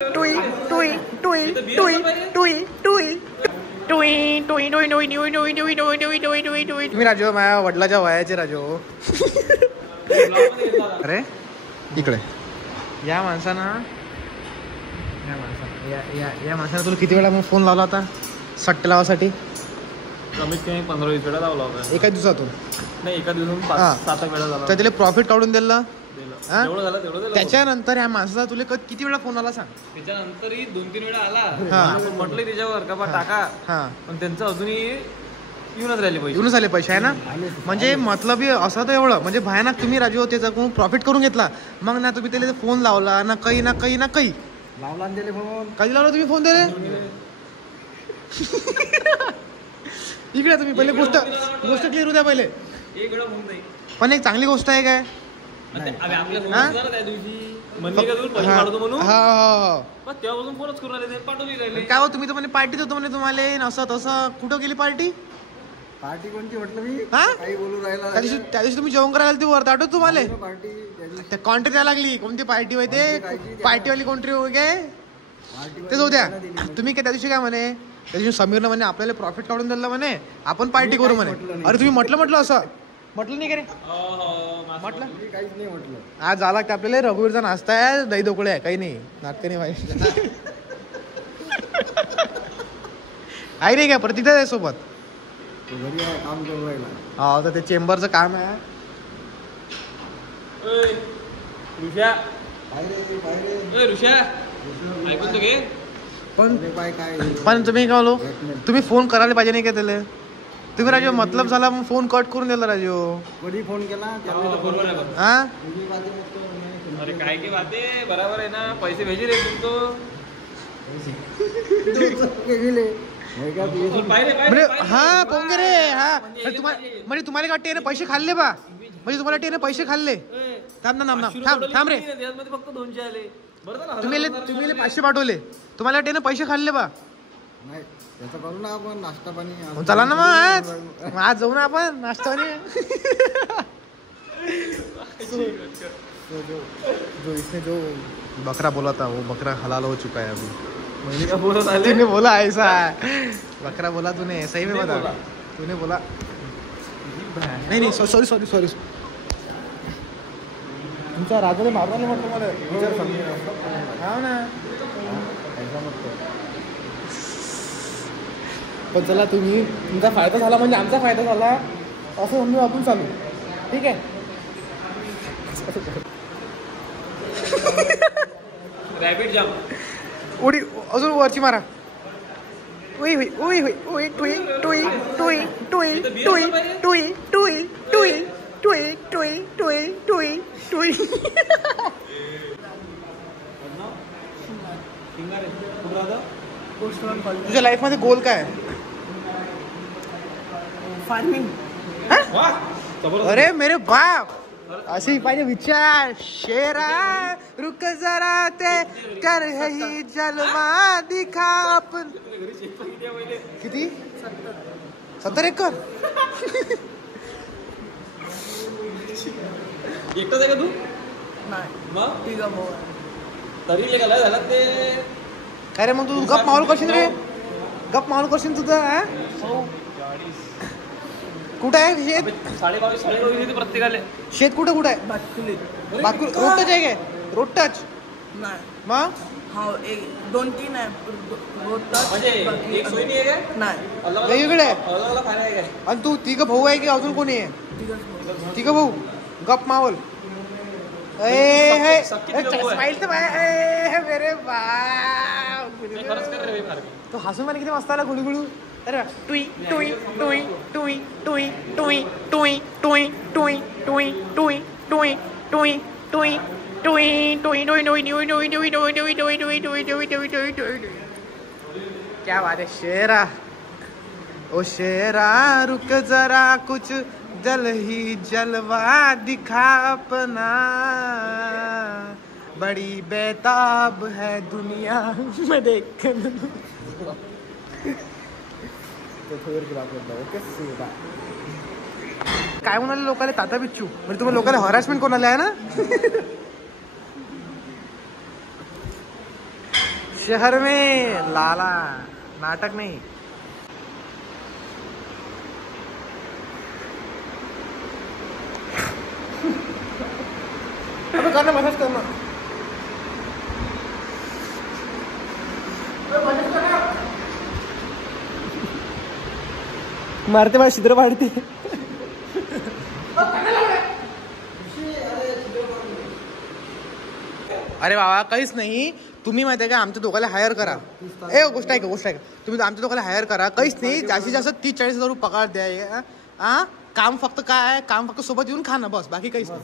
तुम्ही राजू माझ्या वडिलाच्या वयाचे राजू. अरे इकडे या माणसानं तुला किती वेळा मग फोन लावला होता सट्टे लावासाठी? कमीत कमी 15-20 वेळा लावला होता एका दिवसातून. नाही, एका दिवसातून 5-7 वेळा झाला. तर त्याला प्रॉफिट काढून दिलं. तेवढं त्याच्यानंतर ह्या माणसाचा तुला किती वेळा फोन आला सांग? त्याच्यानंतरही 2-3 वेळा आला. म्हटलं त्याच्यावर का टाका, पण त्यांचं अजूनही येऊनच राहिले पैसे आहे ना. म्हणजे मतलब असं तर एवढं म्हणजे भयानक तुम्ही राजू त्याच्याकडून प्रॉफिट करून घेतला. मग ना तुम्ही त्याला फोन लावला ना काही लावला दिले फोन. कधी लावला तुम्ही फोन दिले? इकडे तुम्ही पहिले गोष्ट क्लिअर होऊ द्या पहिले. पण एक चांगली गोष्ट आहे काय? काय हो तुम्ही तर म्हणे पार्टीच होतो म्हणे तुम्हाला असं तसं. कुठं गेली पार्टी कोणती म्हटलं मी? काही बोलू राहिला. त्या दिवशी तुम्ही जेवण करायला ती वर आठवत तुम्हाला? त्या कॉन्ट्री द्यायला लागली. कोणती पार्टी होते? पार्टीवाली कोणतरी वगैरे तेच होत्या. तुम्ही काय त्या दिवशी काय म्हणे? त्या दिवशी समीरनं म्हणे आपल्याला प्रॉफिट काढून दिलं म्हणे आपण पार्टी करू म्हणे. अरे तुम्ही म्हटलं असं म्हटलं नाही का रे? म्हटलं काहीच नाही म्हटलं. आज झाला की आपल्याला रघुवीरचा नाश्ता आहे, दही ढोकळे आहे, काही नाही नाटकं नाही पाहिजे. आहे नाही काय प्रतीक आहे सोबत? काम करू राहिला. हा तर ते चेंबरचं काम आहे. पण तुम्ही काय बोलू, तुम्ही फोन करायला पाहिजे नाही का त्याला? तुम्ही राजू मतलब झाला मग फोन कट करून दिला राजू. कधी फोन केला? हा अरे काय की बाते बराबर आहे ना. पैसे भेजी रे तुमको. हा कोण रे? हा म्हणजे तुम्हाला वाटते ना पैसे खाल्ले बा? म्हणजे तुम्हाला वाटते ना पैसे खाल्ले? थांब रे. फक्त 200 आले. तुम्ही 500 पाठवले. तुम्हाला वाटते ना पैसे खाल्ले बा? नाही, त्याचं करू ना आपण नाश्ता पाणी. चला ना मग आज जाऊ ना आपण नाश्ता पाणी. जो इसने जो बकरा बोला था वो बकरा हलाल हो चुका है अभी. तूने बोला ऐसा बकरा बोला तूने सही में बता. तूने बोला नहीं सॉरी तुमचा राजाने मारला नाही म्हटलं मला. हा ना पण चला तुम्ही तुमचा फायदा झाला म्हणजे आमचा फायदा झाला असं म्हणून आपण चालू. ठीक आहे. रॅबिट जाम उडी अजून वरची मारा. उई हुई उई हुई उई टुई टुई टुई टुई टुई टुई टुई टुई टुई टुई टुई टुई टुई. तुझ्या लाईफ मध्ये गोल काय? फार्मिंग. अरे मेरे बाप असे पाहिजे विचार. शेरा रुक जरा ते कर ही जलवा दिखा आपण. किती? 70 एकर. एकटाच आहे का तू? नाही मग ठीक आहे भाऊ. तरी लेखाला झाला ते काय रे? मग तू गप माहोल करशील रे? गप माहोल करशील तुझं? कुठं आहे शेत? 22.5 प्रत्येकाले. शेत कुठं आहे? बातकुली रोड टच आहे काय? रोड टच नाही मग? हा 2-3 आहे रोड टच. म्हणजे एक सोय नाही आहे काय? नाही वेगवेगळे आहे. अलग खाना आहे काय? आणि तू तिघं भाऊ आहे की अजून कोणी आहे? तिघं भाऊ. गप माहोल. स्माइल तर मेरे बाप. तो हसून मला किती मस्त आला गुळू. अरे टुई टुई टुई टुई टुई टुई टुई टुई टुई टुई टुई टुई टुई टुई टुई टुई टुई टुई. क्या बात है शेरा. ओ शेरा रुक जरा कुछ जल ही जलवा दिखा अपना. बड़ी बेताब है दुनिया में देख. काय म्हणाले लोकांना? ताता बिच्छू म्हणजे तुम्ही लोकांना हॅरॅसमेंट कोणाला आहे ना. शहर में लाला नाटक नहीं. अबे करना मसाज करना. मारते मला छिद्र पाडते. अरे बाबा काहीच नाही. तुम्ही माहिती आहे का आमच्या दोघाला हायर करा. गोष्ट आहे का तुम्ही आमच्या दोघाला हायर करा. काहीच नाही. जास्तीत जास्त 30-40 रुपये पगार द्या. काम फक्त काय काम फक्त सोबत येऊन खाणं बस. बाकी काहीच नाही.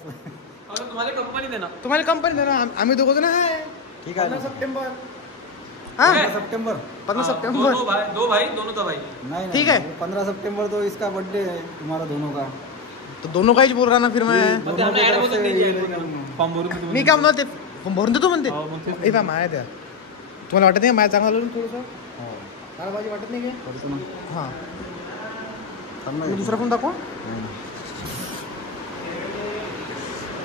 तुम्हाला कंपनी देणार. तुम्हाला कंपनी देणार. आम्ही दोघं जण आहे. ठीक आहे. 15 सप्टेंबर. 15 सप्टेंबर. 15 सप्टेंबर. दो भाई दोनों का भाई. नहीं ठीक है. 15 सितंबर तो इसका बर्थडे है तुम्हारा दोनों का. तो दोनों काहीच बोल रहा ना फिर मैं. फॉर्म भरून मी काय म्हणतो ते भरून देतो म्हणते. बा माया द्या. तुम्हाला वाटत नाही माया चांगला थोडंसं मला माझी वाटत नाही काय. हां दुसरा फोन दाखवा.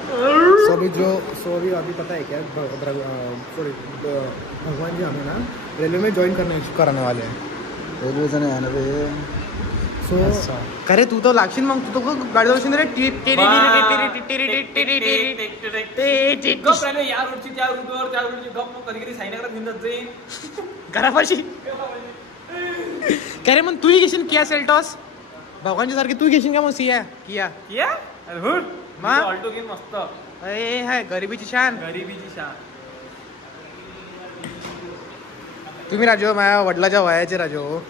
सो अभी अभी पता है क्या सॉरी भगवान जी हमें ना रेलवे में ज्वाइन कराने वाले हैं. रेल्वे से नहीं आना भाई. सो अरे तू तो लागशील मग तू तो गाडी जाऊन रे. या रोडची त्या रूटवर त्या रोडची गप मग कधी कधी साईनगरात घेऊन जात जाईल घरापाशी. काय रे मग तूही घेशील किया सेल्टॉस भगवानच्या सारखी तू घेशील का मग सिया किया अरे हुड मग? ऑल्टो घेऊन मस्त. अरे हाय गरिबीची शान. गरिबीची शान. तुम्ही राजो माझ्या वडिलाच्या वयाचे राजो.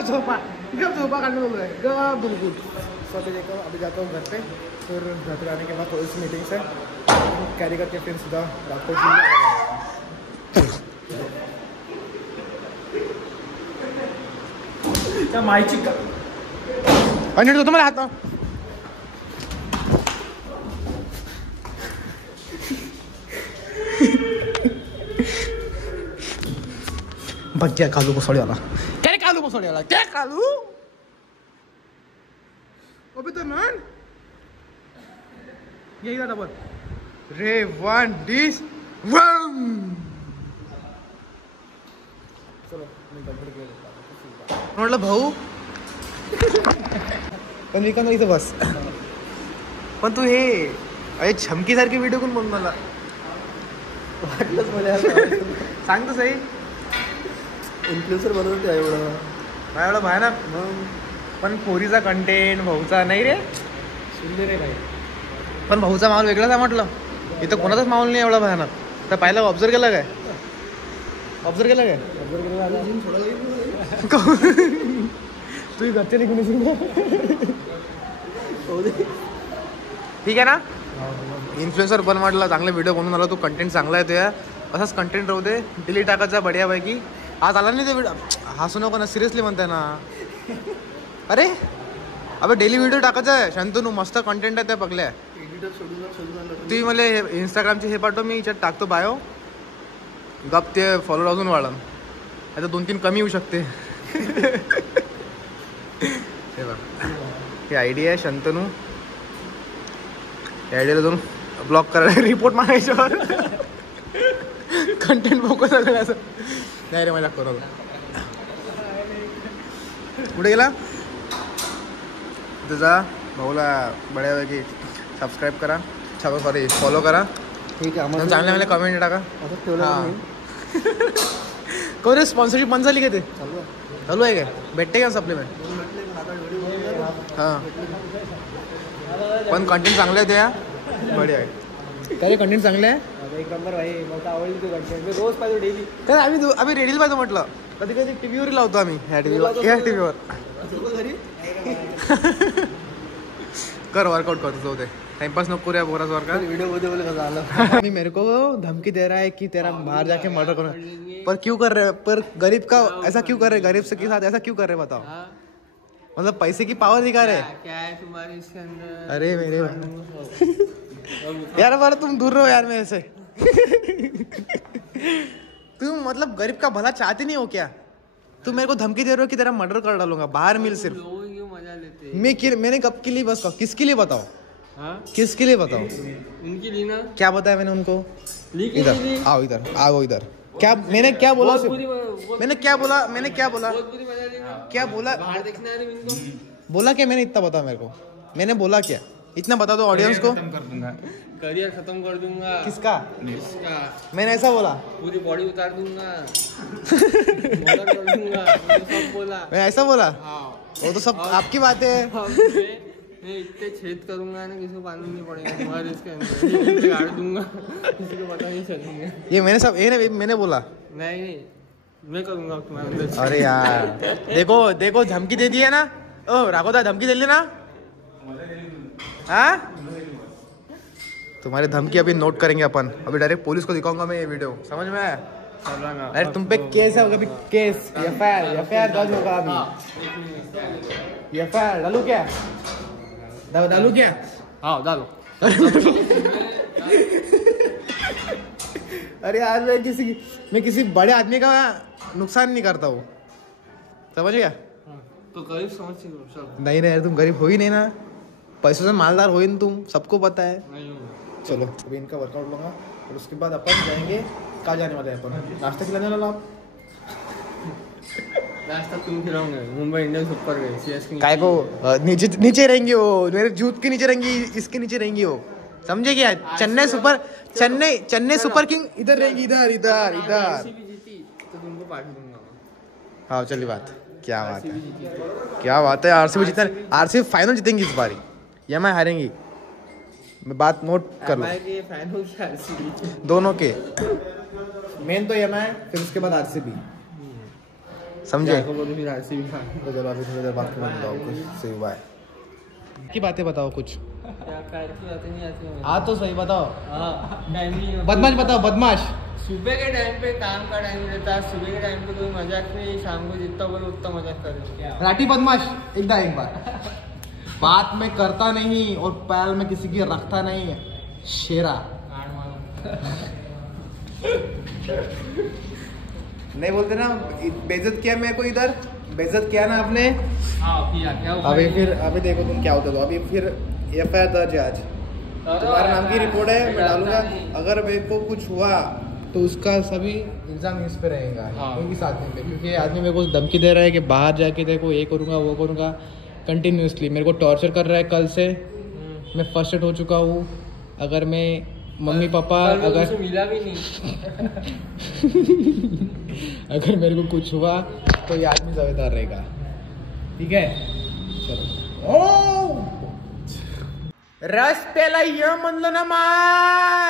झोपा काढने बोल रहा है बिल्कुल. अभी जाता हूँ घर पे. फिर घर पे आने के बाद थोड़ी सी मीटिंग्स है कैरी करके फिर सीधा रात को त्या माईची आणि तो तुम्हाला हात बघ क्या कालू पसोड़ी वाला. क्या कालू पसोड़ी वाला. क्या कालू अभी तो नॉन यही था डबल रे 1 डिश 1. चलो मी कंप्लीट केलं. म्हटलं भाऊ पण मी का इथं बस. पण तू हे अरे छमकीसारखे व्हिडिओ कोण बघ मला वाटलंच मला. सांगतो सही इन्फ्लुएन्सर बनवत आहे एवढं. नाही एवढं भयानक. पण पोरीचा कंटेंट भाऊचा नाही रे. सुंदर आहे भाई. पण भाऊचा माहोल वेगळाच आहे म्हटलं. इथं कोणाचाच माहोल नाही एवढा भयानक. तर पाहिलं ऑब्झर्व केलं काय. तू घरचे निघून ठीक आहे ना. इन्फ्लुएन्सर पण म्हटलं चांगले व्हिडिओ बनवून आला. तू कंटेंट चांगला आहे तुझ्या. असाच कंटेंट राहू दे. डिलीट टाकायचा बढियापैकी. आज आला नाही ते व्हिडिओ. हसू नको ना सिरियसली म्हणताय ना. अरे अबे डेली व्हिडिओ टाकायचा आहे शांतनू. मस्त कंटेंट आहे त्या बघल्या. तुम्ही मला इंस्टाग्रामचे हे पाठव. मी याच्यात टाकतो बायो. गप ते फॉलोअर अजून वाढन. आता 2-3 कमी येऊ शकते. हे बघ ही आयडिया आहे शंतनू. या आयडियाला जाऊन ब्लॉक करायला रिपोर्ट मारायच्यावर कंटेंट बघू सगळं असं नाही रे. माझ्या करू कुठे गेला तुझा भाऊला बड्यापैकी सबस्क्राईब करा. सॉरी फॉलो करा. ठीक आहे. चांगल्या चांगल्या कमेंट टाका. असंच ठेवलं. कोण स्पॉन्सरशिप बंद झाली का ते चालू आहे काय. भेटते का सप्लिमेंट. हां पण कंटेंट चांगलं आहे त्या बढिया आहे. काय कंटेंट चांगलं आहे. एक नंबर भाई. मला आवडली तू कंटेंट. मी रोज पाहिजे डेली. तर आम्ही रेडील पाहिजे म्हटलं. कधी कधी टीव्हीवर लावतो आम्ही. ह्या टीव्हीवर कर वर्कआउट करतो. जाऊ दे टाइमपास नको करूया बोरास वर्कआउट. वीडियो मध्ये बोले कसं आलं. मेरे को धमकी दे रहा है कि तेरा बाहर जाके मर्डर करना. पर क्यों कर रहे. पर गरीब का ऐसा क्यों कर रहे. गरीब के साथ ऐसा क्यों कर रहे बताओ. मतलब पैसे की पावर दिखा रहे. क्या है तुम्हारे इसके अंदर. अरे मेरे यार बार तुम दूर रहो यार मेरे से. तुम मतलब गरीब का भला चाहते नहीं हो क्या. तुम मेरे को धमकी दे रहे हो कि तेरा मर्डर कर डालूंगा. बाहर मिल सिर्फ मैंने कब के लिए बस किसके लिए बताओ? किसके लिए बताओ? उनकी ली ना। क्या बताया मैंने उनको? इधर आओ, इधर आओ, इधर क्या मैंने क्या बोला? मैंने क्या बोला? क्या बोला? बाहर देखना है इनको। बोला क्या मैंने? इतना बता मेरे को, मैंने बोला क्या? इतना बता दो ऑडियंस को। करियर खत्म कर दूंगा। किसका? इसका। मैंने ऐसा बोला? पूरी बॉडी उतार दूंगा। मर्डर कर दूंगा। सब बोला। मैं ऐसा बोला? हाँ। वो तो सब आपकी बातें है। मैं इतने छेद करूंगा ना, किसी को मालूम नहीं पड़ेगा। तुम्हारे इसके अंदर गाड़ दूंगा, किसी को पता नहीं चलेगा। ये मैंने सब मैंने बोला? नहीं, मैं करूंगा तुम्हारे अंदर। अरे यार देखो धमकी दे दी है ना। ओ राघोदा, धमकी दे ली ना? हाँ, तुम्हारी धमकी अभी नोट करेंगे अपन। अभी डायरेक्ट पुलिस को दिखाऊंगा मैं ये वीडियो, समझ में आया? अरे तुम पे केस है, अभी केस एफआईआर दर्ज होगा अभी। एफआईआर डालू क्या? डालू क्या? हाँ डालो। अरे यार मैं किसी बड़े आदमी का नुकसान नहीं करता हूँ, समझ गया? तो गरीब समझ सब। नहीं यार, तुम गरीब हो ही नहीं ना, पैसों से मालदार हो ही नहीं तुम, सबको पता है। चलो अभी इनका वर्कआउट लूंगा और उसके बाद अपन जाएंगे। कहाँ जाने वाले हैं अपन? नाश्ता खिलाने वाला आप? नाश्ता तुम खिलाओगे? मुंबई इंडियंस ऊपर गए, सीएसके काय को नीचे रहेंगे वो, मेरे जूत के नीचे रहेंगी, इसके नीचे रहेंगी वो, समझे क्या? चेन्नई सुपर किंग इधर रहेंगी, इधर। तो तुमको पार्टी दूंगा। हाँ चलिए, क्या बात है। आरसीबी जीतना, आरसीबी फाइनल जीतेंगी इस बारी, एमआई हारेंगी। मैं बात नोट कर लो, दोनों के मेन तो एमआई, फिर उसके बाद आरसीबी, समझे? तो चलो अभी थोड़ी देर बात सही बाय की बातें बताओ कुछ। हाँ तो सही बताओ। बदमाश बताओ, बदमाश। सुबह के टाइम पे काम का टाइम रहता है, सुबह के टाइम पे कोई मजाक नहीं, शाम को जितना बोलो उतना मजाक करे। राठी बदमाश, एक बार बात में करता नहीं और पैल में किसी की रखता नहीं, शेरा। नहीं बोलते ना, बेइज्जत किया मेरे को, इधर बेइज्जत किया ना आपने। अभी देखो तुम क्या होता। अभी फिर एफआईआर दर्ज है, आज तुम्हारे नाम की रिपोर्ट है, मैं डालूंगा। अगर मेरे को कुछ हुआ तो उसका सभी इल्जाम इस पे रहेगा, इस आदमी पे, क्योंकि आदमी मेरे को धमकी दे रहा है कि बाहर जाके देखो ये करूँगा वो करूँगा, कंटिन्यूसली मेरे को टॉर्चर कर रहा है। कल से मैं फर्स्टेड हो चुका हूँ। अगर मैं मम्मी पापा अगर मिला भी नहीं अगर मेरे को कुछ हुआ तो ये आदमी जिम्मेदार रहेगा, ठीक है? चलो। ओ रस पेला ये म्हणलं ना माय।